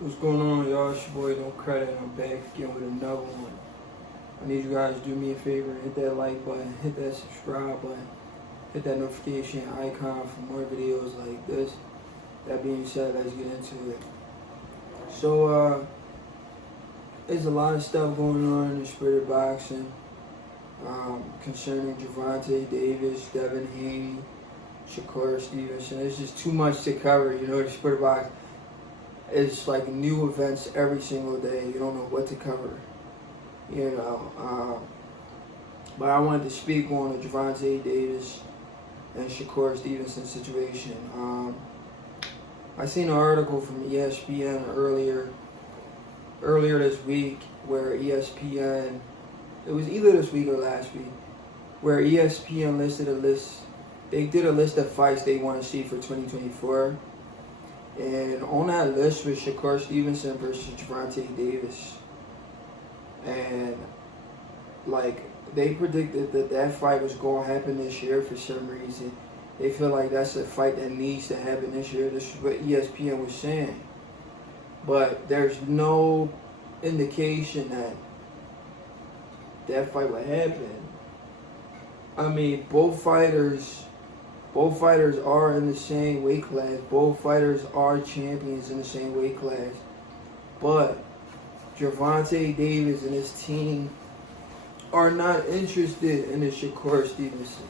What's going on, y'all? It's your boy, No Credit. I'm back again with another one. I need you guys to do me a favor. Hit that like button, hit that subscribe button, hit that notification icon for more videos like this. That being said, let's get into it. So, there's a lot of stuff going on in the sport of boxing concerning Gervonta Davis, Devin Haney, Shakur Stevenson. There's just too much to cover, the sport of boxing. It's like new events every single day. You don't know what to cover, But I wanted to speak on the Gervonta Davis and Shakur Stevenson situation. I seen an article from ESPN earlier this week where ESPN, it was either this week or last week, where ESPN listed a list. They did a list of fights they want to see for 2024. And on that list was Shakur Stevenson versus Gervonta Davis. And, they predicted that fight was going to happen this year for some reason. They feel like that's a fight that needs to happen this year. This is what ESPN was saying. But there's no indication that fight would happen. I mean, both fighters are in the same weight class. Both fighters are champions in the same weight class. But Gervonta Davis and his team are not interested in the Shakur Stevenson.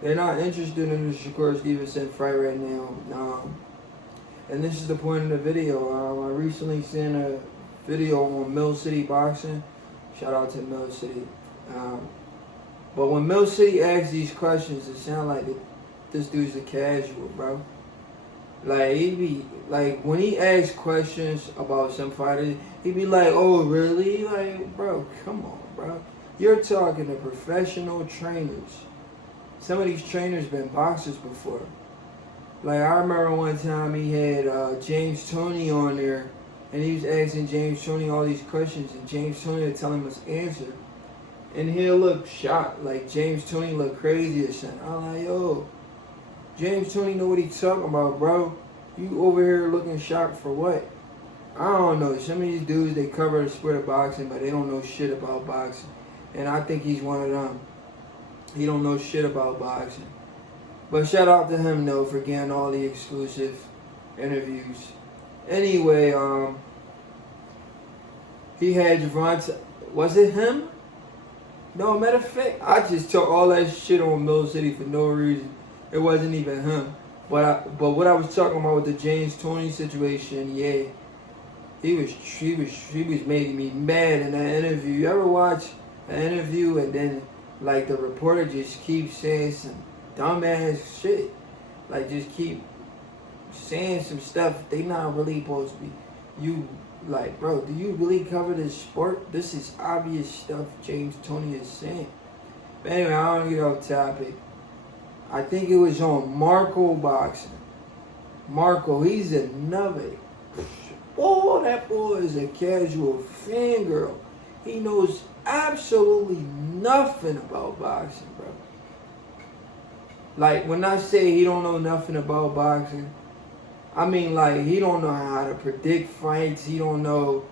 They're not interested in the Shakur Stevenson fight right now. And this is the point of the video. I recently seen a video on Mill City Boxing. Shout out to Mill City. But when Mill City asks these questions, it sounds like this dude's a casual, bro. When he asks questions about some fighters, he be like, "Oh, really?" Like, bro, come on, bro. You're talking to professional trainers. Some of these trainers been boxers before. I remember one time he had James Toney on there, and he was asking James Toney all these questions, and James Toney would tell him his answer. And he'll look shocked, like James Toney look crazy or something. I'm like, yo, James Toney know what he's talking about, bro. You over here looking shocked for what? I don't know. Some of these dudes, they cover the sport of boxing, but they don't know shit about boxing. And I think he's one of them. He don't know shit about boxing. But shout out to him, though, for getting all the exclusive interviews. Anyway, he had Gervonta. Was it him? No, matter of fact, I just took all that shit on Mill City for no reason. It wasn't even him. But what I was talking about with the James Toney situation, yeah, he was making me mad in that interview. You ever watch an interview and then the reporter just keeps saying some dumbass shit, just keep saying some stuff they not really supposed to be. You bro, do you really cover this sport? This is obvious stuff James Toney is saying. But anyway, I don't get off topic. I think it was on Marco Boxing. Marco, he's another. Oh, that boy is a casual fangirl. He knows absolutely nothing about boxing, bro. When I say he don't know nothing about boxing, I mean, he don't know how to predict fights. He don't know,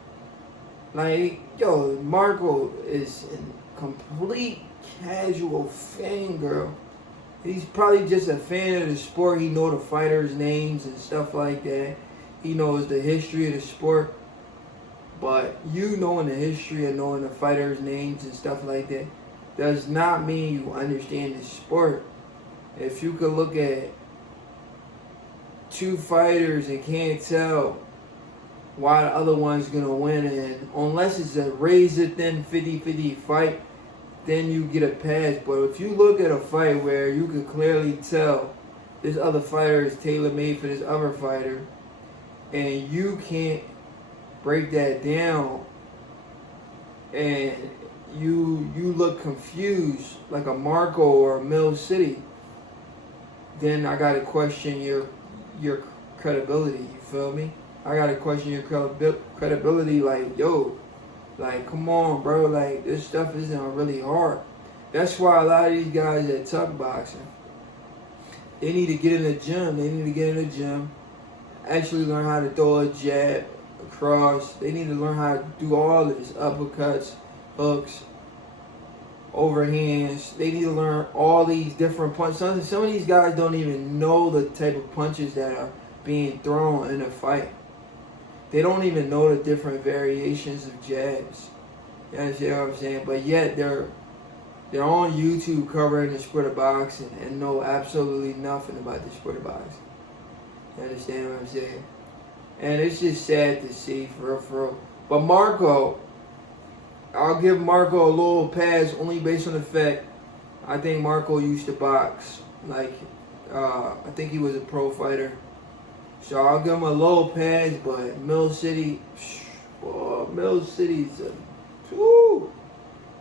Marco is a complete casual fangirl. He's probably just a fan of the sport. He know the fighters' names and stuff like that. He knows the history of the sport. But you knowing the history and knowing the fighters' names and stuff like that does not mean you understand the sport. If you could look at two fighters and can't tell why the other one's going to win, and unless it's a razor-thin 50-50 fight, then you get a pass. But if you look at a fight where you can clearly tell this other fighter is tailor-made for this other fighter, and you can't break that down, and you look confused like a Marco or a Mill City, then I gotta question your credibility. You feel me? I gotta question your credibility. Come on, bro. This stuff isn't really hard. That's why a lot of these guys that talk boxing, they need to get in the gym. Actually learn how to throw a jab, cross. They need to learn how to do all this. Uppercuts, hooks, overhands. They need to learn all these different punches. Some of these guys don't even know the type of punches that are being thrown in a fight. They don't even know the different variations of jabs. You understand what I'm saying? But yet they're on YouTube covering the sport of boxing and know absolutely nothing about the sport of boxing. You understand what I'm saying? And it's just sad to see, for real. But Marco, I'll give Marco a little pass only based on the fact I think Marco used to box. Like, I think he was a pro fighter. So I'll give him a little pass, but Mill City, Mill City's woo.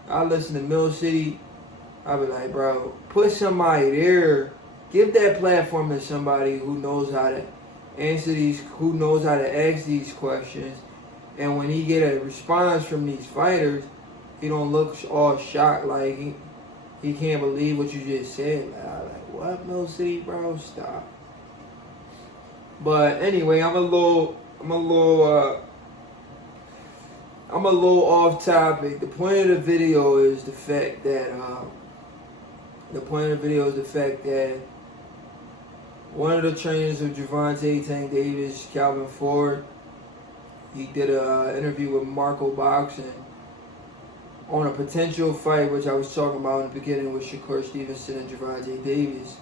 I listen to Mill City. I'll be like, bro, put somebody there. Give that platform to somebody who knows how to answer these, who knows how to ask these questions. And when he get a response from these fighters, he don't look all shocked like he can't believe what you just said. Like, what, Mill City, bro? Stop. But anyway, I'm a little off topic. The point of the video is the fact that one of the trainers of Gervonta Tank Davis, Calvin Ford, he did an interview with Marco Boxing on a potential fight, which I was talking about in the beginning with Shakur Stevenson and Gervonta Davis.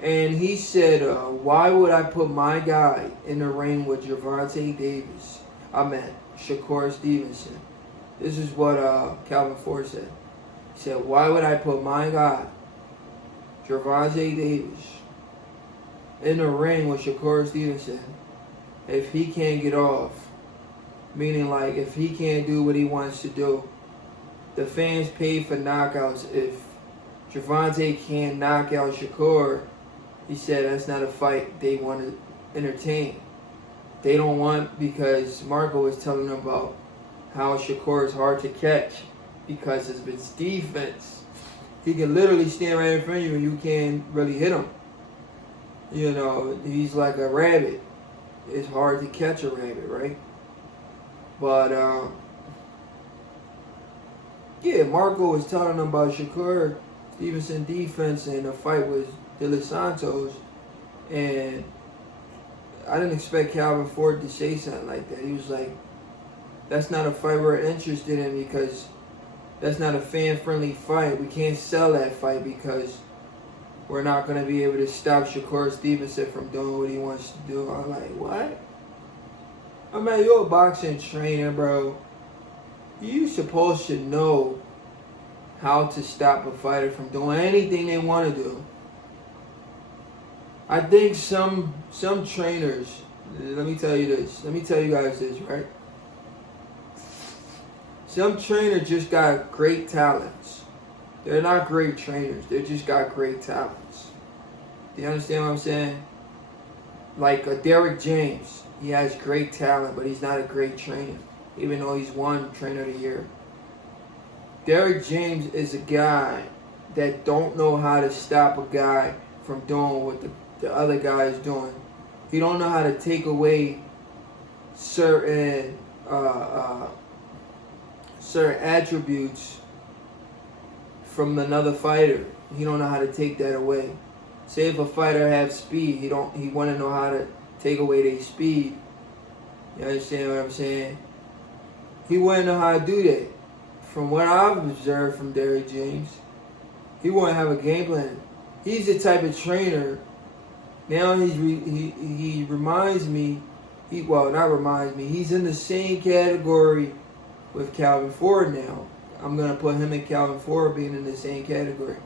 And he said, why would I put my guy in the ring with Gervonta Davis? I meant Shakur Stevenson. This is what Calvin Ford said. He said, why would I put my guy, Gervonta Davis, in the ring with Shakur Stevenson if he can't get off? Meaning, like, if he can't do what he wants to do. The fans pay for knockouts. If Gervonta can't knock out Shakur, he said that's not a fight they want to entertain. They don't want, because Marco was telling them about how Shakur is hard to catch because of his defense. He can literally stand right in front of you and you can't really hit him. You know, he's like a rabbit. It's hard to catch a rabbit, right? But, yeah, Marco was telling them about Shakur Stevenson defense and the fight with De Los Santos. And I didn't expect Calvin Ford to say something like that. He was like, that's not a fight we're interested in because that's not a fan-friendly fight. We can't sell that fight because we're not going to be able to stop Shakur Stevenson from doing what he wants to do. I'm like, what? I mean, you're a boxing trainer, bro. You supposed to know how to stop a fighter from doing anything they want to do. I think some trainers, let me tell you guys this, right? Some trainers just got great talents. They're not great trainers. They just got great talents. Do you understand what I'm saying? Like Derrick James. He has great talent, but he's not a great trainer, even though he's won Trainer of the Year. Derrick James is a guy that don't know how to stop a guy from doing what the other guy is doing. He don't know how to take away certain attributes from another fighter. He don't know how to take that away. Say if a fighter has speed, he want to know how to take away their speed. You understand what I'm saying? He wouldn't know how to do that. From what I've observed from Derrick James, he wouldn't have a game plan. He's the type of trainer. Now he reminds me. Not reminds me. He's in the same category with Calvin Ford now. I'm gonna put him and Calvin Ford being in the same category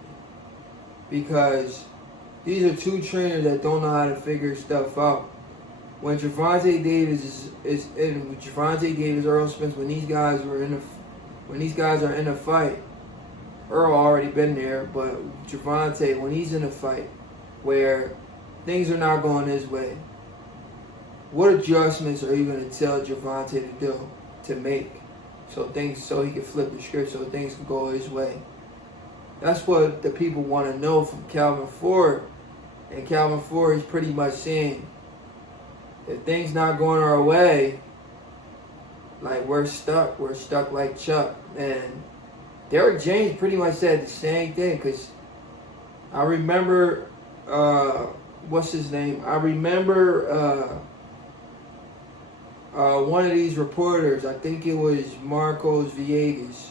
because these are two trainers that don't know how to figure stuff out. When Gervonta Davis is in, Gervonta Davis, Earl Spence, when these guys are in a fight, Earl already been there, but Gervonta, when he's in a fight where things are not going his way, what adjustments are you going to tell Gervonta to do, to make, so he can flip the script, so things can go his way? That's what the people want to know from Calvin Ford. And Calvin Ford is pretty much saying, if things not going our way, Like, we're stuck. We're stuck like Chuck. And Derrick James pretty much said the same thing, because I remember, what's his name? I remember one of these reporters, I think it was Marcos Villegas,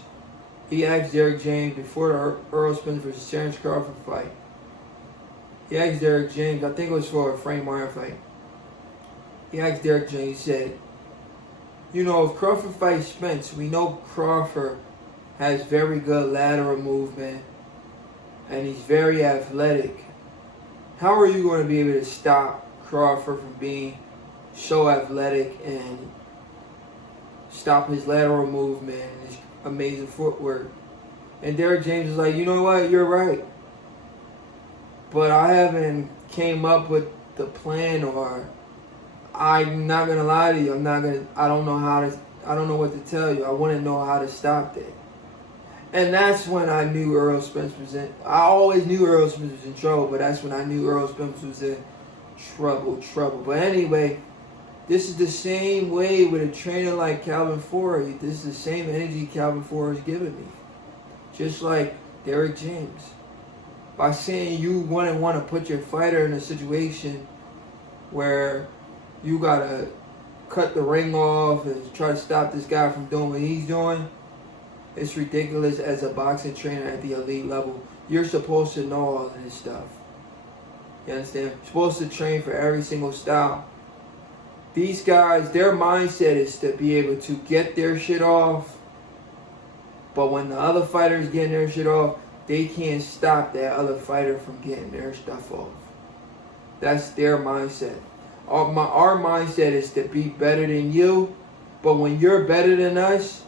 he asked Derrick James before the Earl Spence versus Terrence Crawford fight. He asked Derrick James, I think it was for a Frank Martin fight. He asked Derrick James, he said, you know, if Crawford fights Spence, we know Crawford has very good lateral movement and he's very athletic. How are you going to be able to stop Crawford from being so athletic and stop his lateral movement and his amazing footwork? And Derrick James is like, you know what, you're right. But I haven't came up with the plan, or I'm not gonna lie to you, I don't know what to tell you. I want to know how to stop that. And that's when I knew Earl Spence was in. I always knew Earl Spence was in trouble, but that's when I knew Earl Spence was in trouble. But anyway, this is the same way with a trainer like Calvin Ford. This is the same energy Calvin Ford is giving me. Just like Derrick James. By saying you want to put your fighter in a situation where you got to cut the ring off and try to stop this guy from doing what he's doing, it's ridiculous. As a boxing trainer at the elite level, you're supposed to know all of this stuff. You understand? You're supposed to train for every single style. These guys, their mindset is to be able to get their shit off, but when the other fighter's getting their shit off, they can't stop that other fighter from getting their stuff off. That's their mindset. Our mindset is to be better than you, but when you're better than us,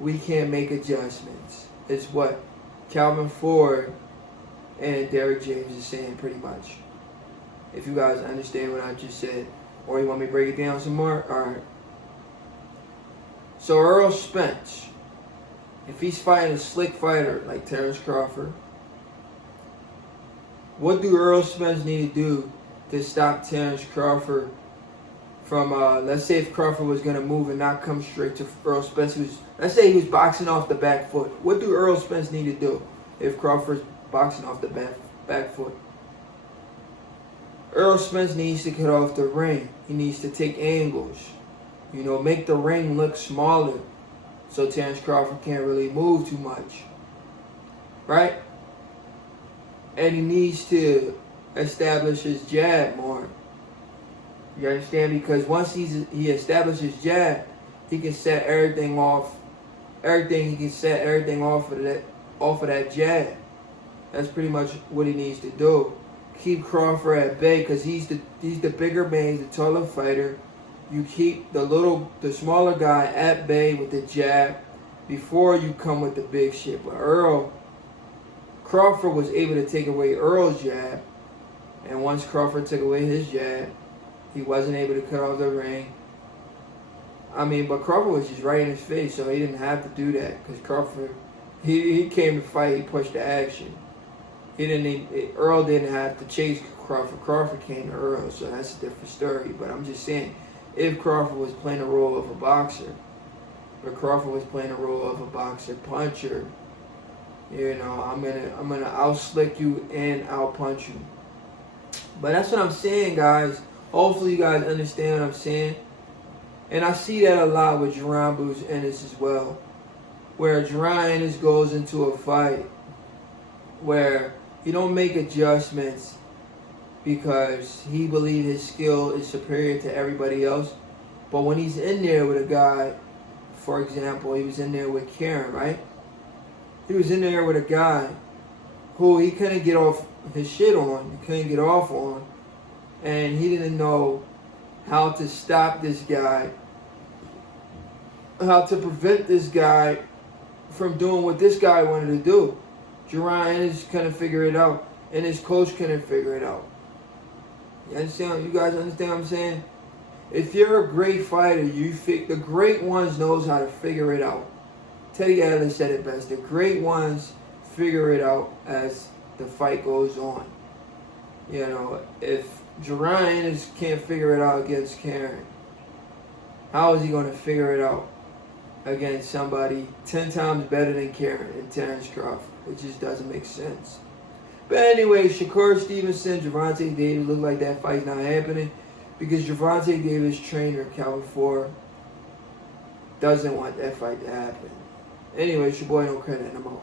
we can't make adjustments. It's what Calvin Ford and Derrick James is saying pretty much. If you guys understand what I just said, or you want me to break it down some more? Alright. So Earl Spence, if he's fighting a slick fighter like Terrence Crawford, what do Earl Spence need to do to stop Terrence Crawford from, let's say if Crawford was going to move and not come straight to Earl Spence, let's say he was boxing off the back foot. What do Earl Spence need to do if Crawford's boxing off the back foot? Earl Spence needs to cut off the ring. He needs to take angles. You know, make the ring look smaller so Terrence Crawford can't really move too much. Right? And he needs to establish his jab more. You understand? Because once he establishes his jab, he can set everything off. He can set everything off of that jab. That's pretty much what he needs to do. Keep Crawford at bay, because he's the bigger man, he's the taller fighter. You keep the smaller guy at bay with the jab before you come with the big shit. But Crawford was able to take away Earl's jab, and once Crawford took away his jab, he wasn't able to cut off the ring. But Crawford was just right in his face, so he didn't have to do that, because Crawford, he came to fight, he pushed the action. Earl didn't have to chase Crawford. Crawford came to Earl, so that's a different story. But I'm just saying, if Crawford was playing the role of a boxer, but Crawford was playing the role of a boxer puncher, you know, I'm gonna out-slick you and out-punch you. But that's what I'm saying, guys. Hopefully you guys understand what I'm saying. And I see that a lot with Jaron Bruce Ennis as well, where Jaron Ennis goes into a fight where he don't make adjustments because he believes his skill is superior to everybody else. But when he's in there with a guy, for example, he was in there with Karen, right? He was in there with a guy who he couldn't get off his shit on, he couldn't get off on, and he didn't know how to stop this guy, how to prevent this guy from doing what this guy wanted to do. Jaron Ennis couldn't figure it out, and his coach couldn't figure it out. You understand? You guys understand what I'm saying? If you're a great fighter, the great ones knows how to figure it out. Teddy Atlas said it best. The great ones figure it out as the fight goes on. You know, if Jaron Ennis can't figure it out against Karen, how is he going to figure it out against somebody 10 times better than Karen and Terrence Crawford. It just doesn't make sense. But anyway, Shakur Stevenson, Gervonta Davis, look like that fight's not happening because Gervonta Davis' trainer, Calvin Ford, doesn't want that fight to happen. Anyway, it's your boy, No Credit, and I'm out.